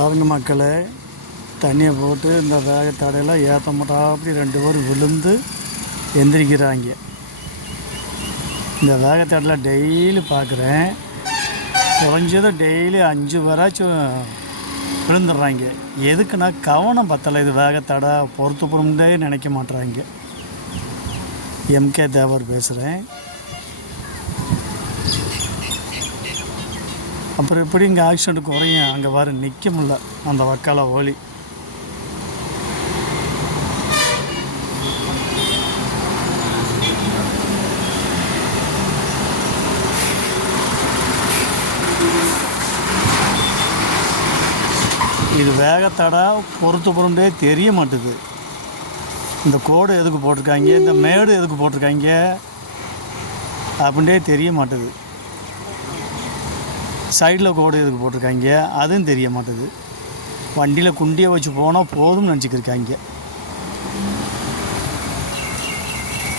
பாருங்க மக்களே, தண்ணியை போட்டு இந்த வேகத்தடையில் ஏற்ற மாட்டாப்படி 2 பேர் விழுந்து எந்திரிக்கிறாங்க. இந்த வேகத்தடையில் டெய்லி பார்க்குறேன், குறைஞ்சது டெய்லி 5 பேராச்சும் விழுந்துடுறாங்க. எதுக்குன்னா கவனம் பத்தலை. இது வேகத்தடை பொறுத்து பொறுமுண்டே நினைக்க மாட்டுறாங்க. எம்கே தேவர் பேசுகிறேன். அப்புறம் எப்படி இங்கே ஆக்சிடெண்ட் குறையும்? அங்கே வர நிற்க முடியல அந்த வக்கால ஓலி. இது வேகத்தடை பொறுத்து பொருண்டே தெரிய மாட்டுது. இந்த கோடு எதுக்கு போட்டிருக்காங்க, இந்த மேடு எதுக்கு போட்டிருக்காங்க அப்படின்ட்டே தெரிய மாட்டுது. சைடில் கோடு எதுக்கு போட்டிருக்காங்க அதுவும் தெரிய மாட்டுது. வண்டியில் குண்டியை வச்சு போனால் போதும்னு நினச்சிக்கிருக்காங்க.